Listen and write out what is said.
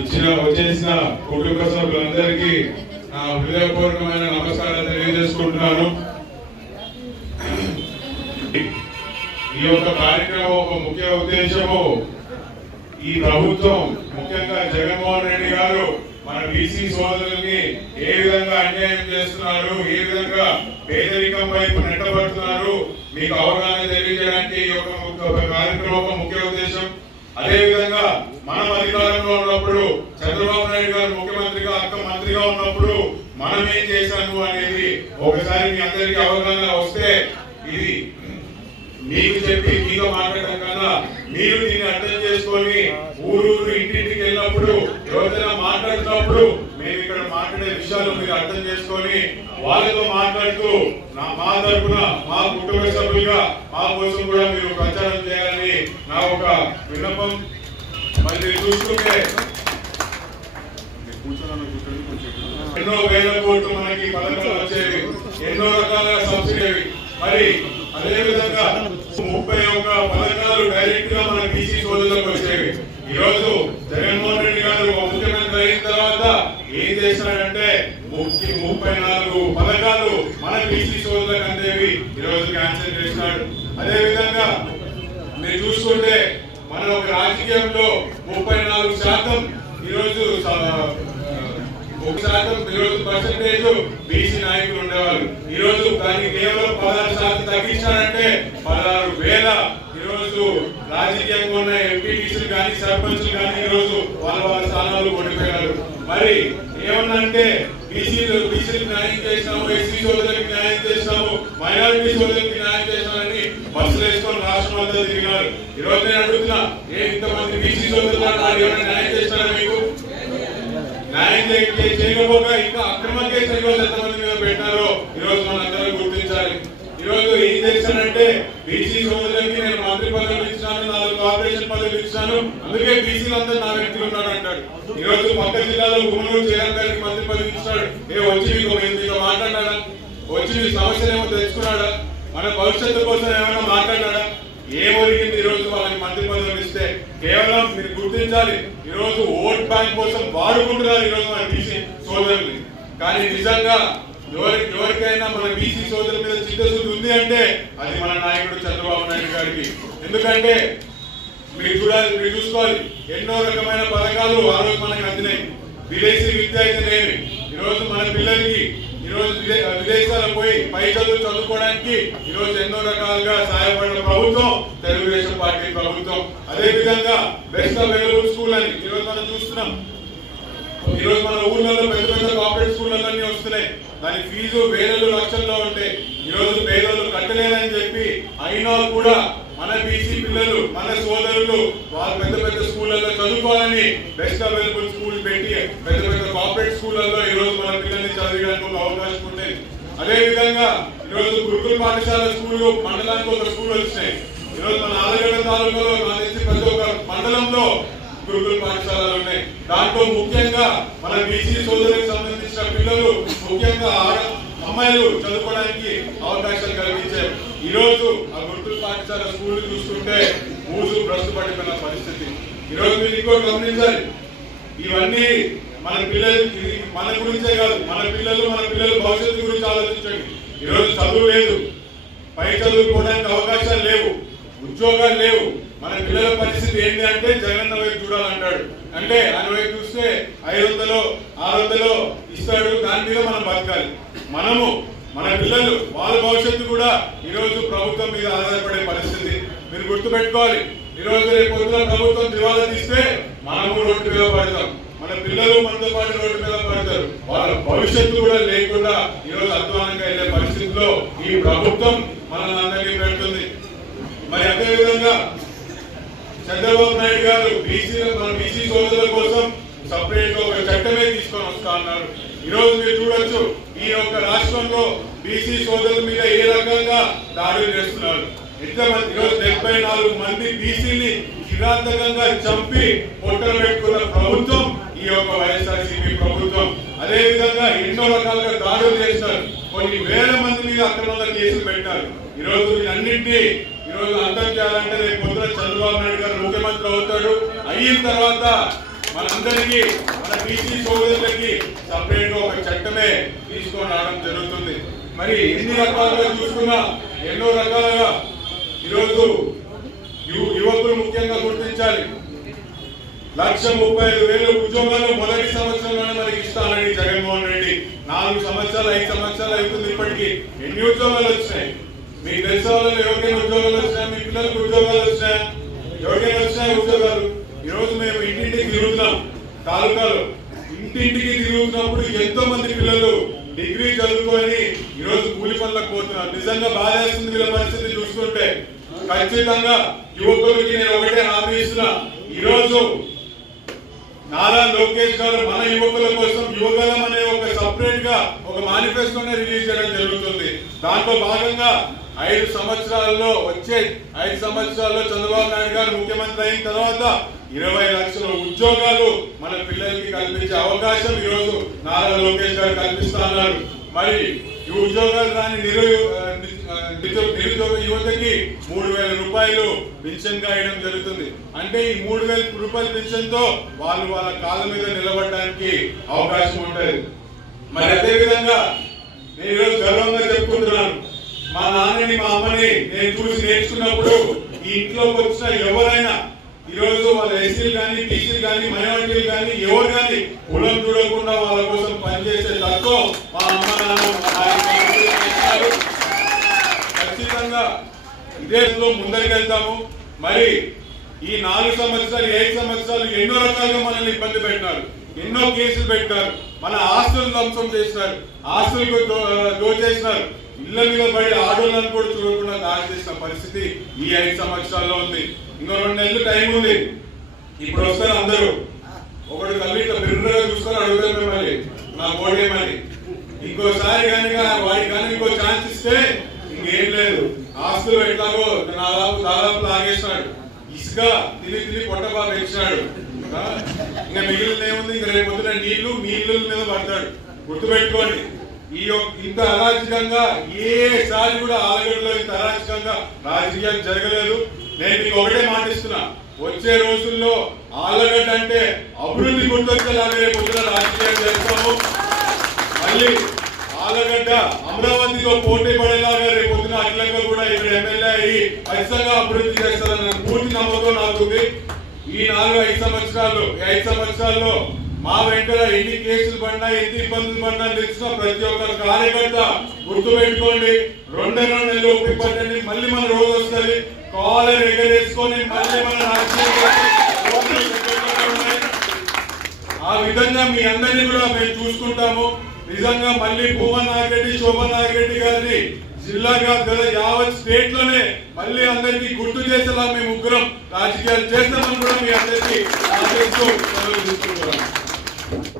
ఇచ్చిన వచ్చేసిన కుటుంబ సభ్యులందరికీ నా హృదయపూర్వకమైన నమస్కారాలు తెలియజేసుకుంటున్నాను. ఈ యొక్క కార్యక్రమం ఒక ముఖ్య ఉద్దేశము. ఈ ప్రభుత్వం ముఖ్యంగా జగన్మోహన్ రెడ్డి గారు మన బీసీ సోదరుల్ని ఏ విధంగా అన్యాయం చేస్తున్నారు ఏ విధంగా పేదరికం వైపు నెట్టబడుతున్నారు మీకు అవగాహన తెలియజేయడానికి ఈ యొక్క కార్యక్రమం ఒక ముఖ్య ఉద్దేశం. అదేవిధంగా మనం అధికారంలో ఉన్నప్పుడు చంద్రబాబు నాయుడు గారు ముఖ్యమంత్రిగా అక్క మంత్రిగా ఉన్నప్పుడు మనం ఏం చేశాము అనేది ఒకసారి మీ అందరికీ అవగాహన వస్తే ఇది మీకు చెప్పి మీతో మాట్లాడడం కన్నా మీరు దీన్ని అర్థం చేసుకొని ఊరూరు ఇంటింటికి వెళ్ళినప్పుడు ఎవరైనా మాట్లాడుతున్నప్పుడు మేము ఇక్కడ మాట్లాడే విషయాలు మీరు అర్థం చేసుకొని వాళ్ళతో మాట్లాడుతూ నా మా తరఫున మా కుటుంబ సభ్యులుగా మా కోసం కూడా మీరు ప్రచారం చేయాలని నా ఒక విన్నపం. మళ్ళీ చూసుకుంటే. ఎన్నో వేల కోట్లు మనకి పథకాలు వచ్చేవి ఎన్నో రకాల సబ్సిడీ మరి అదే విధంగా ముప్పై ఒక పథకాలు డైరెక్ట్గా మన బీసీ సోదరులకు వచ్చేవి. ఈ రోజు జగన్మోహన్ రెడ్డి గారు ముఖ్యమంత్రి అయిన తర్వాత ఏం చేశాడంటే ముప్పై ముప్పై నాలుగు పథకాలు మన బీసీ సోదరులకు అందేవి. ఈ రోజు క్యాన్సిల్ చేసినాడు అదే విధంగా మీరు చూసుకుంటే మన ఒక రాజకీయంలో ముప్పై నాలుగు శాతం ఈరోజు ఒక శాతం ఈరోజు పర్సంటేజ్ బీసీ నాయకులు ఉండేవారు. ఈ రోజు దాన్ని కేవలం పదహారు శాతం తగ్గించారంటే పదహారు వేల ఈరోజు రాజకీయంగా ఉన్న ఎంపీటీసీలు కానీ సర్పంచ్లు కానీ ఈ రోజు వాళ్ళ వాళ్ళ స్థానాలు ఓడిపోయారు. మరి ఏమన్నంటే బీసీలు బీసీలకు న్యాయం చేసినాము ఎస్సీ సోదరులకు న్యాయం చేసినాము మైనారిటీ సోదరులకు బస్సులు వేసుకొని రాష్ట్రం అంతా తిరిగినారు. ఈ నేను అడుగుతున్నా ఏ ఇంతమంది బీసీ సోదరులు ఉన్నారు, ఏమైనా న్యాయం చేస్తారా మీకు? న్యాయం చేయ- చేయకపోగా ఇంకా అక్రమ కేసులు ఈరోజు ఎంతమంది మీద పెట్టారో ఈ రోజు మనందరం గుర్తించాలి. ఈ ఏం చేశానంటే బీసీ సోదరులకి నేను మంత్రి పదవులు ఇచ్చాను నాలుగు కార్పొరేషన్ పదవులు ఇచ్చాను అందుకే బీసీలు అందరూ నా వ్యక్తులు ఉన్నారు అంటాడు ఈ పక్క జిల్లాలో గుమ్మూరు జయరాం గారికి మంత్రి పదవి ఇచ్చాడు. ఏ వచ్చి మీకు మీతో మాట్లాడాడా వచ్చి మీ సమస్యలు ఏమో తెలుసుకున్నాడా? మన భవిష్యత్తు కోసం ఏమైనా మాట్లాడాడా ఏ ఒరిగింది ఈరోజు వాళ్ళకి మంత్రి పదవులు ఇస్తే? కేవలం మీరు గుర్తించాలి ఈరోజు ఓట్ బ్యాంక్ కోసం వాడుకుంటున్నారు ఈ రోజు మన బీసీ సోదరుని కానీ నిజంగా ఎవరి ఎవరికైనా మన బీసీ సోదరుల మీద చిత్తశుద్ధి ఉంది అంటే అది మన నాయకుడు చంద్రబాబు నాయుడు గారికి. ఎందుకంటే మీరు చూడాలి మీరు చూసుకోవాలి. ఎన్నో రకమైన పథకాలు ఆ రోజు మనకి అందినాయి. విదేశీ విద్య అయితేనేమి ఈ రోజు మన పిల్లలకి ఈ రోజు విదేశాలకు పోయి పై చదువు చదువుకోవడానికి ఈరోజు ఎన్నో రకాలుగా సహాయపడిన ప్రభుత్వం తెలుగుదేశం పార్టీ ప్రభుత్వం. అదే విధంగా బెస్ట్ అవైలబుల్ స్కూల్ అని ఈరోజు రోజు మనం చూస్తున్నాం. ఈ రోజు మన ఊళ్ళలో పెద్ద పెద్ద కార్పొరేట్ స్కూళ్ళన్నీ వస్తున్నాయి. దాని ఫీజు వేలలు లక్షల్లో ఉంటాయి ఈ రోజు పేదలు కట్టలేదని చెప్పి అయినా కూడా మన బీసీ పిల్లలు మన సోదరులు వాళ్ళు పెద్ద పెద్ద స్కూళ్ళల్లో చదువుకోవాలని బెస్ట్ అవైలబుల్ స్కూల్ పెట్టి పెద్ద పెద్ద కార్పొరేట్ స్కూళ్ళల్లో ఈ రోజు మన పిల్లల్ని చదివడానికి ఒక అవకాశం ఉండేది అదే విధంగా ఈ రోజు గురుకుల పాఠశాల స్కూల్ మండలానికి ఒక స్కూల్ వచ్చినాయి. ఈ రోజు మన ఆలగడ్డ తాలూకాలో నాకు తెలిసి ప్రతి ఒక్క మండలంలో గురుకుల పాఠశాలలు ఉన్నాయి. దాంట్లో ముఖ్యంగా మన బీసీ సోదరులకు సంబంధించిన పిల్లలు ముఖ్యంగా అమ్మాయిలు చదువుకోవడానికి అవకాశాలు కలిగించారు ఈ పాఠశాల స్కూల్ చూస్తుంటే ఊసు భ్రష్టు పడిపోయిన పరిస్థితి. ఈ రోజు మీరు ఇంకోటి గమనించాలి. ఇవన్నీ మన పిల్లలు ఇది మన గురించే కాదు మన పిల్లలు మన పిల్లల భవిష్యత్తు గురించి ఆలోచించండి. ఈ రోజు చదువు లేదు. పై చదువుకోవడానికి అవకాశాలు లేవు. ఉద్యోగాలు లేవు. మన పిల్లల పరిస్థితి ఏంటి అంటే జగన్ వైపు చూడాలంటాడు. అంటే ఆయన వైపు చూస్తే ఐదు వందలు ఆరు వందలు ఇస్తాడు దాని మీద మనం బతకాలి. మనము మన పిల్లలు వాళ్ళ భవిష్యత్తు కూడా ఈరోజు ప్రభుత్వం మీద ఆధారపడే పరిస్థితి. మీరు గుర్తుపెట్టుకోవాలి ఈ రేపు పొద్దున ప్రభుత్వం దివాలా తీస్తే మనము రోడ్డు మీద పడతాం. మన పిల్లలు మనతో పాటు రోడ్డు మీద పడతారు. వాళ్ళ భవిష్యత్తు కూడా లేకుండా ఈ రోజు అధ్వానంగా వెళ్ళే పరిస్థితిలో ఈ ప్రభుత్వం మనల్ని అందరికీ పెడుతుంది. మరి అదే విధంగా చంద్రబాబు నాయుడు గారు బీసీ మన బీసీ సోదరుల కోసం సపరేట్గా ఒక చట్టమే తీసుకొని వస్తా అన్నారు. ఈ రోజు మీరు చూడొచ్చు ఈ యొక్క రాష్ట్రంలో బీసీ సోదరుల మీద ఏ రకంగా దాడులు చేస్తున్నారు. ఎంతమంది ఈరోజు డెబ్బై నాలుగు మంది బీసీని కిరాతకంగా చంపి పొట్టలు పెట్టుకున్న ప్రభుత్వం ఈ యొక్క వైఎస్ఆర్సీపీ ప్రభుత్వం. అదే విధంగా ఎన్నో రకాలుగా దాడులు చేస్తారు కొన్ని వేల మంది మీద అక్రమంగా కేసులు పెట్టారు. ఈ రోజు ఈరోజు ఈ రోజు అర్థం చేయాలంటే రేపు పొద్దున చంద్రబాబు నాయుడు గారు ముఖ్యమంత్రి అవుతాడు. అయిన తర్వాత మనందరికీ మన బీసీ సోదరులకి సపరేట్గా ఒక చట్టమే తీసుకొని రావడం జరుగుతుంది. మరి ఎన్ని రకాలుగా చూసుకున్నా ఎన్నో రకాలుగా ఈరోజు యువకులు ముఖ్యంగా గుర్తించాలి. లక్ష ముప్పై ఐదు వేల ఉద్యోగాలు మొదటి సంవత్సరంలోనే మనకి ఇస్తానండి జగన్మోహన్ రెడ్డి. నాలుగు సంవత్సరాలు ఐదు సంవత్సరాలు అవుతుంది ఇప్పటికీ. ఎన్ని ఉద్యోగాలు వచ్చినాయి? మీకు తెలిసిన వాళ్ళు ఎవరికైనా ఉద్యోగాలు వచ్చినాయి మీ పిల్లలకు ఉద్యోగాలు వచ్చినాయా ఎవరికైనా వచ్చినాయి ఉద్యోగాలు? ఈ రోజు మేము ఇంటింటికి తిరుగుతున్నాం. తాలూకాలు ఇంటింటికి తిరుగుతున్నప్పుడు ఎంతో మంది పిల్లలు డిగ్రీ చదువుకొని ఈరోజు కూలి పనులకు పోతున్నారు. నిజంగా బాధేస్తుంది వీళ్ళ పరిస్థితి చూస్తుంటే. ఖచ్చితంగా యువకులకి నేను ఒకటే హామీ ఇస్తున్నా. ఈరోజు నారా లోకేష్ గారు మన యువకుల కోసం యువగలం అనే ఒక సపరేట్గా ఒక మేనిఫెస్టోనే రిలీజ్ చేయడం జరుగుతుంది. దాంట్లో భాగంగా ఐదు సంవత్సరాల్లో వచ్చే ఐదు సంవత్సరాల్లో చంద్రబాబు నాయుడు గారు ముఖ్యమంత్రి అయిన తర్వాత ఇరవై లక్షల ఉద్యోగాలు మన పిల్లలకి కల్పించే అవకాశం ఈ రోజు నారా లోకేష్ గారు కల్పిస్తున్నారు మరి ఈ ఉద్యోగాలు రాని నిరుద్యోగ యువతకి మూడు వేల రూపాయలు పెన్షన్గా జరుగుతుంది. అంటే ఈ మూడు వేల రూపాయల పెన్షన్తో వాళ్ళు వాళ్ళ కాళ్ళ మీద నిలబడడానికి అవకాశం ఉంటుంది. మరి అదే విధంగా నేను ఈరోజు గర్వంగా చెప్పుకుంటున్నాను. మా నాన్నని మా అమ్మని నేను చూసి నేర్చుకున్నప్పుడు ఈ ఇంట్లోకి వచ్చిన ఎవరైనా ఈ రోజు వాళ్ళ ఎస్సీలు కానీ బీసీలు కానీ మైనార్టీలు కానీ ఎవరు కానీ కులం చూడకుండా వాళ్ళ కోసం పనిచేసే తక్కువ మా అమ్మ నాన్న ఖచ్చితంగా ఇదే ముందరికెళ్తాము ముందరికి వెళ్తాము. మరి ఈ నాలుగు సంవత్సరాలు ఐదు సంవత్సరాలు ఎన్నో రకాలుగా మనల్ని ఇబ్బంది పెట్టినారు. ఎన్నో కేసులు పెట్టినారు. మన ఆస్తులు ధ్వంసం చేసినారు. ఆస్తులకు దో- దోచేసినారు. ఇళ్ళ మీద పడి ఆడోళ్ళని కూడా చూడకుండా దాడి చేసిన పరిస్థితి ఈ ఐదు సంవత్సరాల్లో ఉంది. ఇంకో రెండు నెలలు టైం ఉంది. ఇప్పుడు వస్తారు అందరూ. ఒకడు తల్లి ఇట్లా బిర్రగా చూసుకొని అడుగుతారు మిమ్మల్ని. నా ఓడేమని ఇంకోసారి కనుక వాడికి కనుక ఇంకో ఛాన్స్ ఇస్తే ఇంకేం లేదు. ఆస్తులు ఎట్లాగో దాదాపు దాదాపు లాగేసినాడు. ఇసుక తిని తిని పొట్టబా పెంచినాడు. ఇంకా మిగిలిన ఏముంది? ఇంకా రేపు పొద్దున నీళ్ళు నీళ్ళ మీద పడతాడు. గుర్తుపెట్టుకోండి. ఈ యొక్క ఇంత అరాచకంగా ఏసారి కూడా ఆలగడ్డలో ఇంత అరాచకంగా రాజకీయాలు జరగలేదు. నేను మీకు ఒకటే మాటిస్తున్నా వచ్చే రోజుల్లో ఆలగడ్డ అంటే అభివృద్ధి గుర్తొచ్చేలాగా రేపు పొద్దున రాజకీయాలు చేస్తాము. మళ్ళీ ఆలగడ్డ అమరావతితో పోటీ పడేలాగా రేపు పొద్దున అఖిలంగా కూడా ఇక్కడ ఎమ్మెల్యే అయ్యి ఖచ్చితంగా అభివృద్ధి చేస్తారని పూర్తి నమ్మకం నాకుంది. ఈ నాలుగు ఐదు సంవత్సరాలు ఈ ఐదు సంవత్సరాల్లో మా వెంట ఎన్ని కేసులు పడినా ఎన్ని ఇబ్బందులు పడినా తెలిసిన ప్రతి ఒక్క కార్యకర్త గుర్తు పెట్టుకోండి రెండు రెండు నెలలు ఉపయోగపడండి మళ్ళీ మన రోజు వస్తుంది. కాలర్ ఎగరేసుకొని మళ్ళీ మన ఆ విధంగా మీ అందరినీ కూడా మేము చూసుకుంటాము. నిజంగా మళ్ళీ భువన్ నాగిరెడ్డి శోభన్ నాగిరెడ్డి గారిని జిల్లాగా గల యావత్ స్టేట్లోనే మళ్ళీ అందరికీ గుర్తు చేసేలా మేము ముగ్గురం రాజకీయాలు చేస్తామని కూడా మీ అందరికీ ఆశిస్తూ సెలవు